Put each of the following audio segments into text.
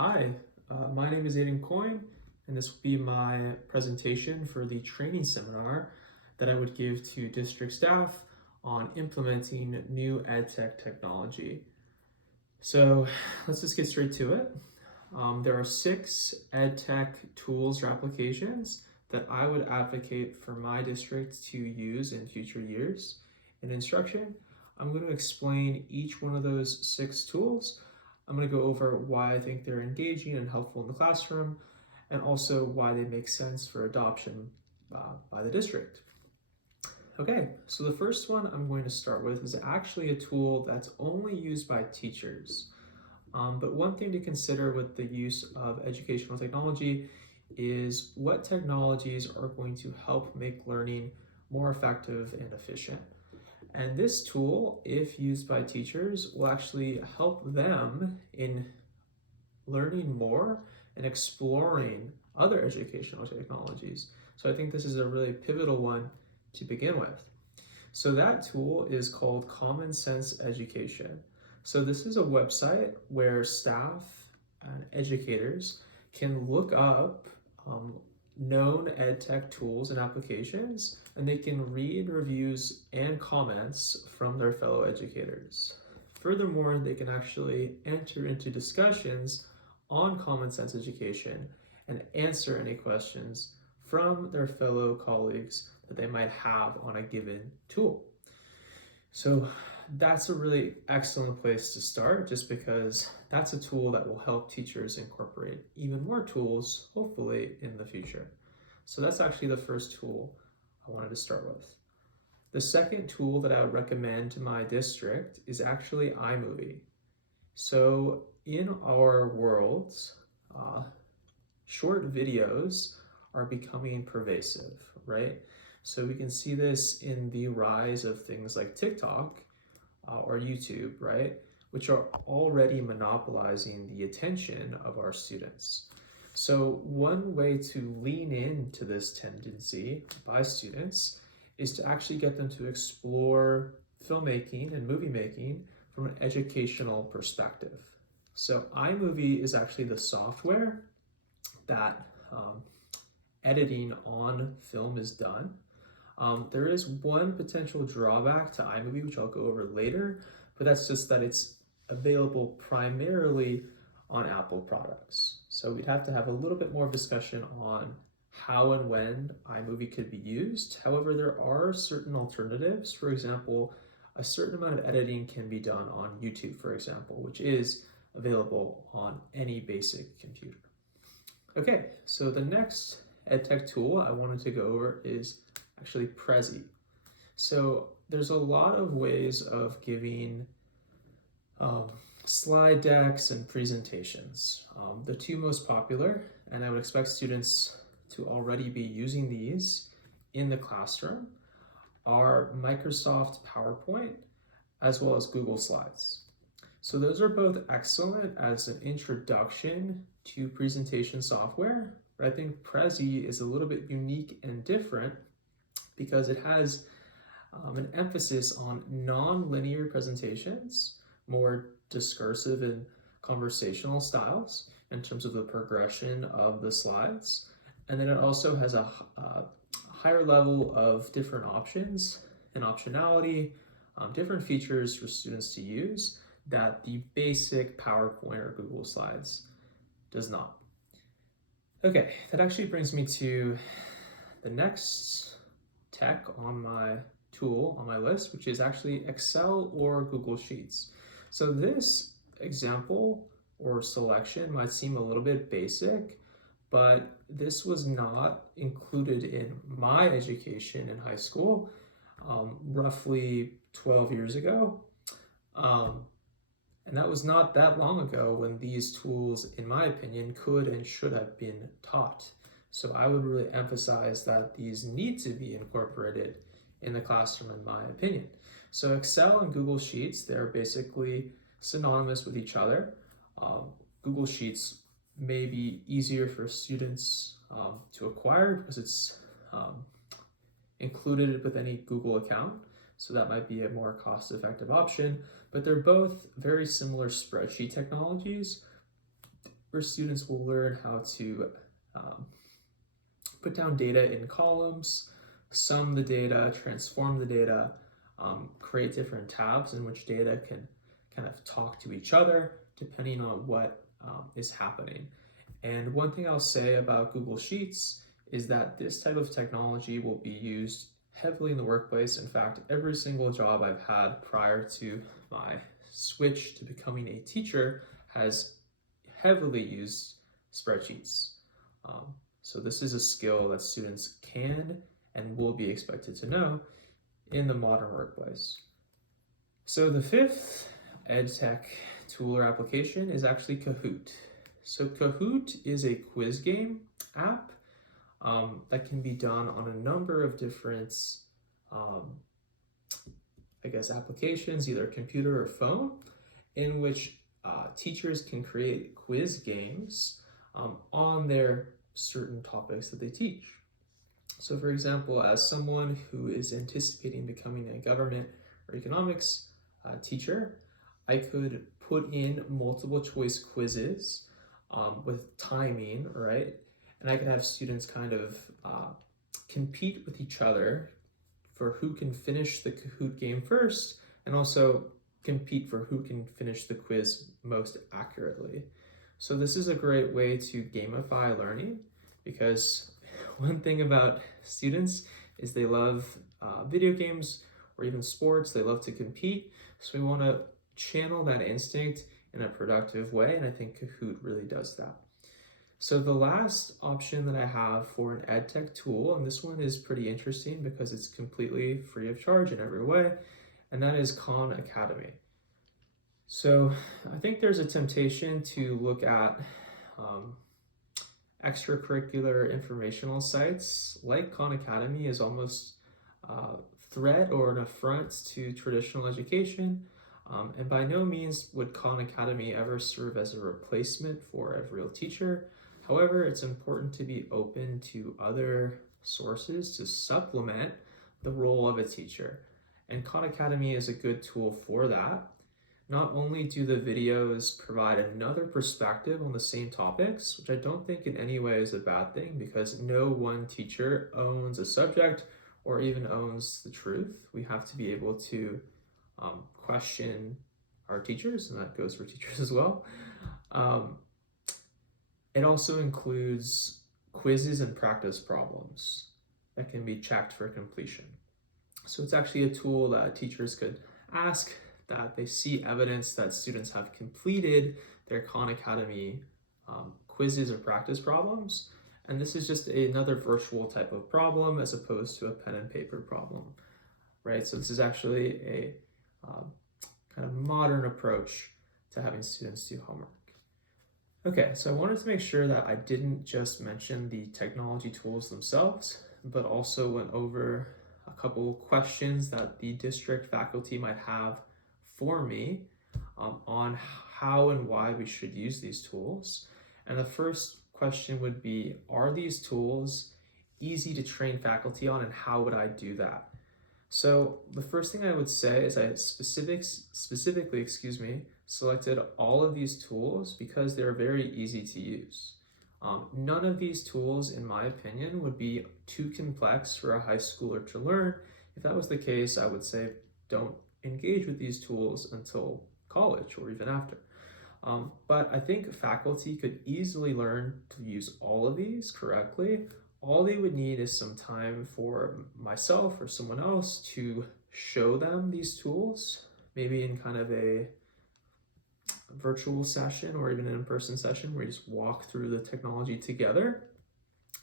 Hi, my name is Aiden Coyne, and this will be my presentation for the training seminar that I would give to district staff on implementing new EdTech technology. So let's just get straight to it. There are 6 EdTech tools or applications that I would advocate for my district to use in future years. In instruction, I'm going to explain each one of those 6 tools. I'm going to go over why I think they're engaging and helpful in the classroom, and also why they make sense for adoption by the district. Okay, so the first one I'm going to start with is actually a tool that's only used by teachers. But one thing to consider with the use of educational technology is what technologies are going to help make learning more effective and efficient. And this tool, if used by teachers, will actually help them in learning more and exploring other educational technologies. So I think this is a really pivotal one to begin with. So that tool is called Common Sense Education. So this is a website where staff and educators can look up known EdTech tools and applications, and they can read reviews and comments from their fellow educators. Furthermore, they can actually enter into discussions on Common Sense Education and answer any questions from their fellow colleagues that they might have on a given tool. So that's a really excellent place to start, just because that's a tool that will help teachers incorporate even more tools, hopefully, in the future. So that's actually the first tool I wanted to start with. The second tool that I would recommend to my district is actually iMovie. So in our world, short videos are becoming pervasive, right? So we can see this in the rise of things like TikTok or YouTube, right? Which are already monopolizing the attention of our students. So one way to lean into this tendency by students is to actually get them to explore filmmaking and movie making from an educational perspective. So iMovie is actually the software that editing on film is done. There is one potential drawback to iMovie, which I'll go over later, but that's just that it's available primarily on Apple products. So we'd have to have a little bit more discussion on how and when iMovie could be used. However, there are certain alternatives. For example, a certain amount of editing can be done on YouTube, for example, which is available on any basic computer. Okay, so the next EdTech tool I wanted to go over is actually Prezi. So there's a lot of ways of giving slide decks and presentations. The 2 most popular, and I would expect students to already be using these in the classroom, are Microsoft PowerPoint as well as Google Slides. So those are both excellent as an introduction to presentation software, but I think Prezi is a little bit unique and different because it has an emphasis on non-linear presentations, more discursive and conversational styles in terms of the progression of the slides. And then it also has a higher level of different options and optionality, different features for students to use that the basic PowerPoint or Google Slides does not. Okay, that actually brings me to the next tech on my tool on my list, which is actually Excel or Google Sheets. So this example or selection might seem a little bit basic, but this was not included in my education in high school roughly 12 years ago. And that was not that long ago when these tools, in my opinion, could and should have been taught. So I would really emphasize that these need to be incorporated in the classroom, in my opinion. So Excel and Google Sheets, they're basically synonymous with each other. Google Sheets may be easier for students to acquire because it's included with any Google account. So that might be a more cost-effective option, but they're both very similar spreadsheet technologies. where students will learn how to put down data in columns, sum the data, transform the data, create different tabs in which data can kind of talk to each other depending on what is happening. And one thing I'll say about Google Sheets is that this type of technology will be used heavily in the workplace. In fact, every single job I've had prior to my switch to becoming a teacher has heavily used spreadsheets. So this is a skill that students can and will be expected to know in the modern workplace. So the fifth EdTech tool or application is actually Kahoot. So Kahoot is a quiz game app that can be done on a number of different, applications, either computer or phone, in which teachers can create quiz games on their certain topics that they teach. So for example, as someone who is anticipating becoming a government or economics teacher, I could put in multiple choice quizzes with timing, right? And I could have students kind of compete with each other for who can finish the Kahoot game first, and also compete for who can finish the quiz most accurately. So this is a great way to gamify learning, because one thing about students is they love video games or even sports. They love to compete. So we want to channel that instinct in a productive way, and I think Kahoot really does that. So the last option that I have for an EdTech tool, and this one is pretty interesting because it's completely free of charge in every way, and that is Khan Academy. So I think there's a temptation to look at extracurricular informational sites like Khan Academy as almost a threat or an affront to traditional education. And by no means would Khan Academy ever serve as a replacement for a real teacher. However, it's important to be open to other sources to supplement the role of a teacher. And Khan Academy is a good tool for that. Not only do the videos provide another perspective on the same topics, which I don't think in any way is a bad thing, because no one teacher owns a subject or even owns the truth. We have to be able to question our teachers, and that goes for teachers as well. It also includes quizzes and practice problems that can be checked for completion. So it's actually a tool that teachers could ask that they see evidence that students have completed their Khan Academy quizzes or practice problems. And this is just another virtual type of problem as opposed to a pen and paper problem, right? So this is actually a kind of modern approach to having students do homework. Okay, so I wanted to make sure that I didn't just mention the technology tools themselves, but also went over a couple questions that the district faculty might have for me on how and why we should use these tools. And the first question would be, are these tools easy to train faculty on, and how would I do that? So the first thing I would say is I specifically selected all of these tools because they're very easy to use. None of these tools, in my opinion, would be too complex for a high schooler to learn. If that was the case, I would say don't engage with these tools until college or even after. But I think faculty could easily learn to use all of these correctly. All they would need is some time for myself or someone else to show them these tools, maybe in kind of a virtual session or even an in-person session where you just walk through the technology together.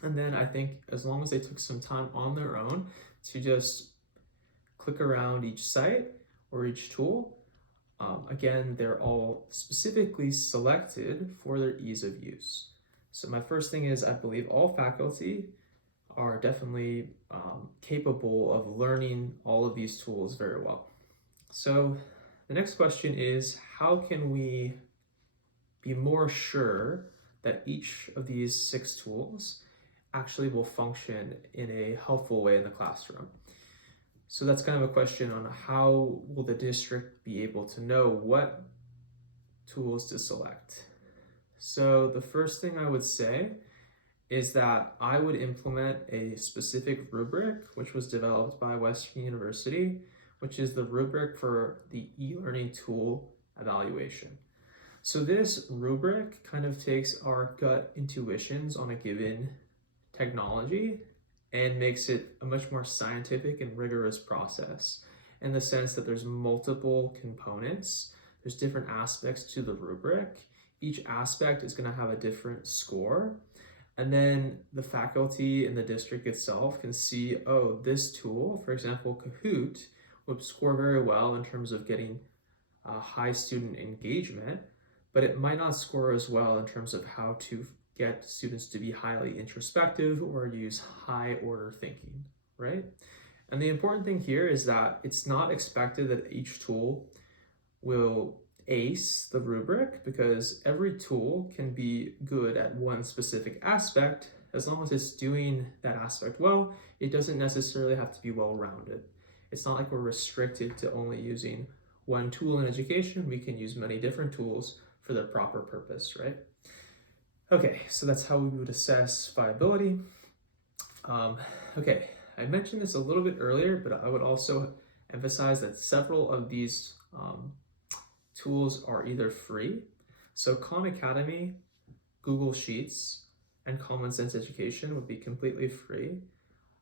And then I think as long as they took some time on their own to just click around each site or each tool, again, they're all specifically selected for their ease of use. So my first thing is I believe all faculty are definitely capable of learning all of these tools very well. So the next question is, how can we be more sure that each of these 6 tools actually will function in a helpful way in the classroom? So that's kind of a question on how will the district be able to know what tools to select. So the first thing I would say is that I would implement a specific rubric, which was developed by Western University, which is the rubric for the e-learning tool evaluation. So this rubric kind of takes our gut intuitions on a given technology and makes it a much more scientific and rigorous process in the sense that there's multiple components, there's different aspects to the rubric. Each aspect is going to have a different score. And then the faculty in the district itself can see, oh, this tool, for example, Kahoot, would score very well in terms of getting high student engagement, but it might not score as well in terms of how to get students to be highly introspective or use high order thinking, right? And the important thing here is that it's not expected that each tool will ace the rubric, because every tool can be good at one specific aspect. As long as it's doing that aspect well, it doesn't necessarily have to be well-rounded. It's not like we're restricted to only using one tool in education. We can use many different tools for their proper purpose, right? Okay, so that's how we would assess viability. Okay, I mentioned this a little bit earlier, but I would also emphasize that several of these tools are either free. So Khan Academy, Google Sheets, and Common Sense Education would be completely free.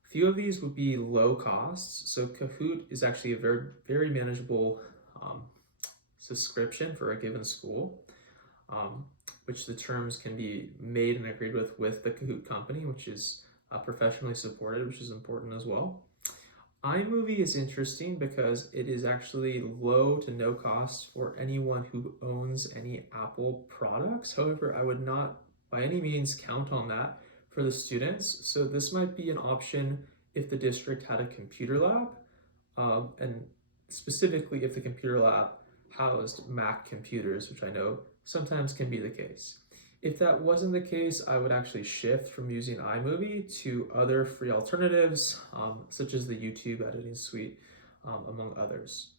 A few of these would be low costs. So Kahoot is actually a very, very manageable subscription for a given school, which the terms can be made and agreed with the Kahoot company, which is professionally supported, which is important as well. iMovie is interesting because it is actually low to no cost for anyone who owns any Apple products. However, I would not by any means count on that for the students. So this might be an option if the district had a computer lab, and specifically if the computer lab housed Mac computers, which I know sometimes can be the case. If that wasn't the case, I would actually shift from using iMovie to other free alternatives, such as the YouTube editing suite, among others.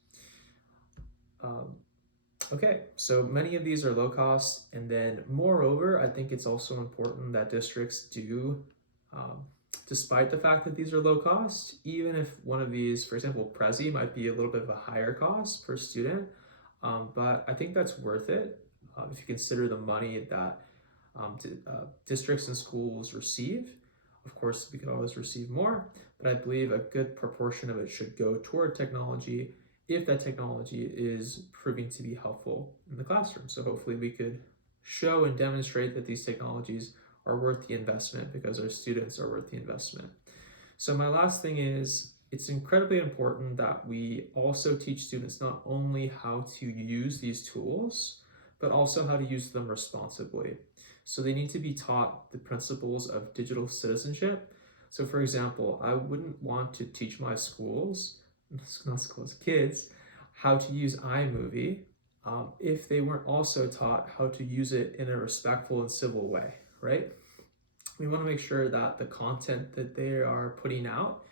Okay, so many of these are low cost, and then moreover, I think it's also important that districts do, despite the fact that these are low cost, even if one of these, for example, Prezi might be a little bit of a higher cost per student, but I think that's worth it if you consider the money that districts and schools receive. Of course, we could always receive more, but I believe a good proportion of it should go toward technology if that technology is proving to be helpful in the classroom. So hopefully we could show and demonstrate that these technologies are worth the investment because our students are worth the investment. So my last thing is, it's incredibly important that we also teach students not only how to use these tools, but also how to use them responsibly. So they need to be taught the principles of digital citizenship. So for example, I wouldn't want to teach my kids, how to use iMovie if they weren't also taught how to use it in a respectful and civil way, right? We want to make sure that the content that they are putting out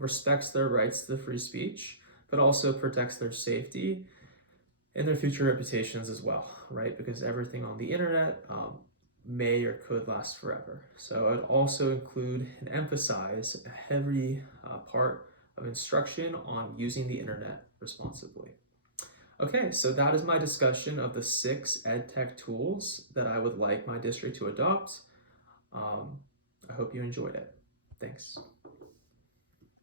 respects their rights to free speech, but also protects their safety and their future reputations as well, right? Because everything on the internet may or could last forever. So I'd also include and emphasize a heavy part of instruction on using the internet responsibly. Okay, so that is my discussion of the 6 EdTech tools that I would like my district to adopt. I hope you enjoyed it. Thanks.